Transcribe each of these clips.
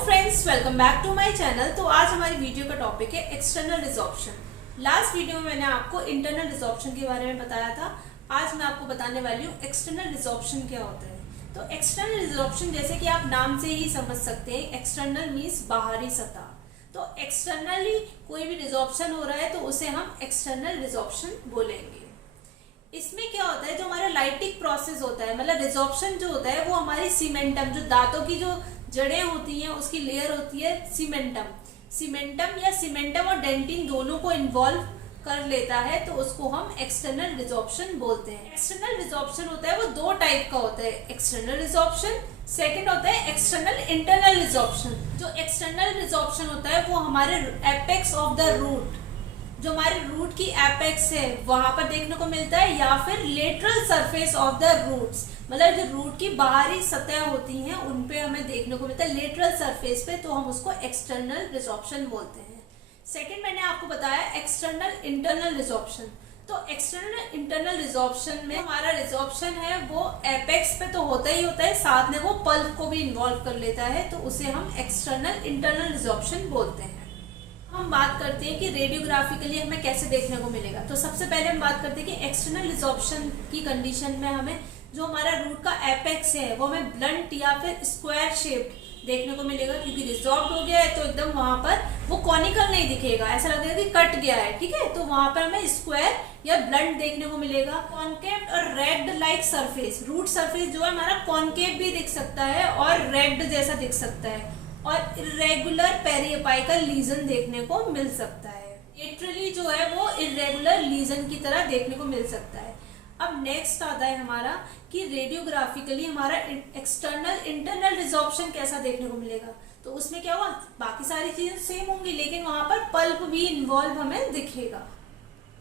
Friends, welcome back to my channel. तो आज हमारी वीडियो का टॉपिक है एक्सटर्नल रिजॉर्प्शन। लास्ट वीडियो में मैंने आपको इंटरनल रिजॉर्प्शन के बारे में बताया था। आज मैं आपको बताने वाली हूँ एक्सटर्नल रिजॉर्प्शन क्या होता है। तो एक्सटर्नल रिजॉर्प्शन जैसे कि आप नाम से ही समझ सकते हैं, एक्सटर्नल मीन्स बाहरी सतह। तो एक्सटर्नली कोई भी रिजॉर्प्शन हो रहा है तो उसे हम एक्सटर्नल रिजॉर्प्शन बोलेंगे। इसमें क्या होता है, जो हमारा लाइटिक प्रोसेस होता है, मतलब रिजॉर्प्शन जो होता है वो हमारी सीमेंटम, जो दांतों की जो जड़ें होती हैं उसकी लेयर होती है सीमेंटम या सीमेंटम और डेंटिन दोनों को इन्वॉल्व कर लेता है, तो उसको हम एक्सटर्नल रिजॉर्प्शन बोलते हैं। एक्सटर्नल रिजॉर्प्शन होता है वो दो टाइप का होता है, एक्सटर्नल रिजॉर्प्शन, सेकंड होता है एक्सटर्नल इंटरनल रिजॉर्प्शन। जो एक्सटर्नल रिजॉर्प्शन होता है वो हमारे एपेक्स ऑफ द रूट, जो हमारे रूट की एपेक्स है वहां पर देखने को मिलता है, या फिर lateral surface of the roots, मतलब जो रूट की बाहरी सतह होती हैं उन पे हमें देखने को मिलता है लेटरल सरफेस पे, तो हम उसको एक्सटर्नल रिजॉर्प्शन बोलते हैं। सेकंड मैंने आपको बताया एक्सटर्नल इंटरनल रिजॉर्प्शन। तो एक्सटर्नल इंटरनल रिजॉर्प्शन में हमारा रिजॉर्प्शन है वो एपेक्स पे तो होता ही होता है, साथ में वो पल्प को भी इन्वॉल्व कर लेता है, तो उसे हम एक्सटर्नल इंटरनल रिजॉर्प्शन बोलते हैं। हम बात करते हैं कि रेडियोग्राफिकली हमें कैसे देखने को मिलेगा। तो सबसे पहले हम बात करते हैं कि एक्सटर्नल रिजॉर्प्शन की कंडीशन में हमें जो हमारा रूट का एपेक्स है वो हमें ब्लंट या फिर स्क्वायर शेप्ड देखने को मिलेगा, क्योंकि रिजॉर्ब्ड हो गया है तो एकदम वहां पर वो कॉनिकल नहीं दिखेगा, ऐसा लगेगा कि कट गया है, ठीक है। तो वहां पर हमें स्क्वायर या ब्लंट देखने को मिलेगा। कॉन्केव और red like surface, root surface जो है हमारा कॉन्केव भी दिख सकता है और रेड जैसा दिख सकता है, और इरेगुलर पेरियपाइकल लीजन देखने को मिल सकता है। लेटरली जो है वो इरेगुलर लीजन की तरह देखने को मिल सकता है। अब नेक्स्ट आता है हमारा कि रेडियोग्राफिकली हमारा एक्सटर्नल इंटरनल रिजॉर्प्शन कैसा देखने को मिलेगा। तो उसमें क्या हुआ, बाकी सारी चीजें सेम होंगी लेकिन वहां पर पल्प भी इन्वॉल्व हमें दिखेगा।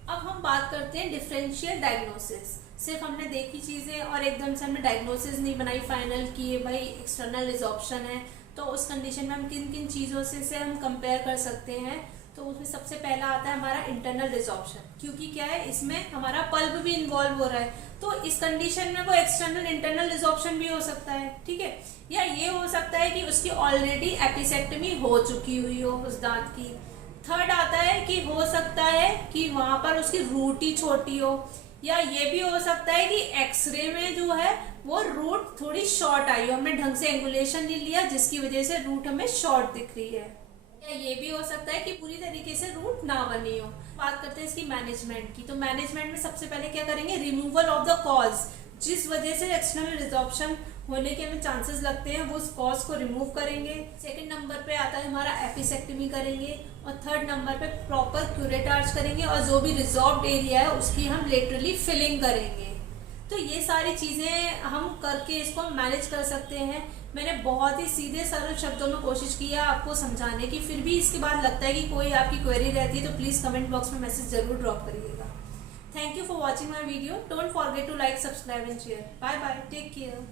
अब हम बात करते हैं डिफरेंशियल डायग्नोसिस। सिर्फ हमने देखी चीजें और एकदम से हमने डायग्नोसिस नहीं बनाई फाइनल की भाई एक्सटर्नल रिजॉर्प्शन है, तो उस कंडीशन में हम किन किन चीज़ों से हम कंपेयर कर सकते हैं। तो उसमें सबसे पहला आता है हमारा इंटरनल रिजॉर्प्शन, क्योंकि क्या है इसमें हमारा पल्प भी इन्वॉल्व हो रहा है, तो इस कंडीशन में वो एक्सटर्नल इंटरनल रिजॉर्प्शन भी हो सकता है, ठीक है। या ये हो सकता है कि उसकी ऑलरेडी एपिसेक्टमी हो चुकी हुई हो उस दांत की। थर्ड आता है कि हो सकता है कि वहां पर उसकी रूट ही छोटी हो, या ये भी हो सकता है कि एक्सरे में जो है वो रूट थोड़ी शॉर्ट आई हो, हमने ढंग से एंगुलेशन नहीं लिया जिसकी वजह से रूट हमें शॉर्ट दिख रही है। या ये भी हो सकता है कि पूरी तरीके से रूट ना बनी हो। बात करते हैं इसकी मैनेजमेंट की। तो मैनेजमेंट में सबसे पहले क्या करेंगे, रिमूवल ऑफ द कॉज, जिस वजह से एक्सटर्नल रिजॉर्प्शन होने के हमें चांसेस लगते हैं वो उस कॉज को रिमूव करेंगे। सेकंड नंबर पे आता है हमारा एपिसेक्टमी करेंगे, और थर्ड नंबर पे प्रॉपर क्यूरेटार्ज करेंगे, और जो भी रिजॉर्ब्ड एरिया है उसकी हम लेटरली फिलिंग करेंगे। तो ये सारी चीज़ें हम करके इसको मैनेज कर सकते हैं। मैंने बहुत ही सीधे सरल शब्दों में कोशिश किया आपको समझाने की, फिर भी इसके बाद लगता है कि कोई आपकी क्वेरी रहती है तो प्लीज़ कमेंट बॉक्स में मैसेज जरूर ड्रॉप करिएगा। Thank you for watching my video. Don't forget to like, subscribe and share. Bye bye, take care.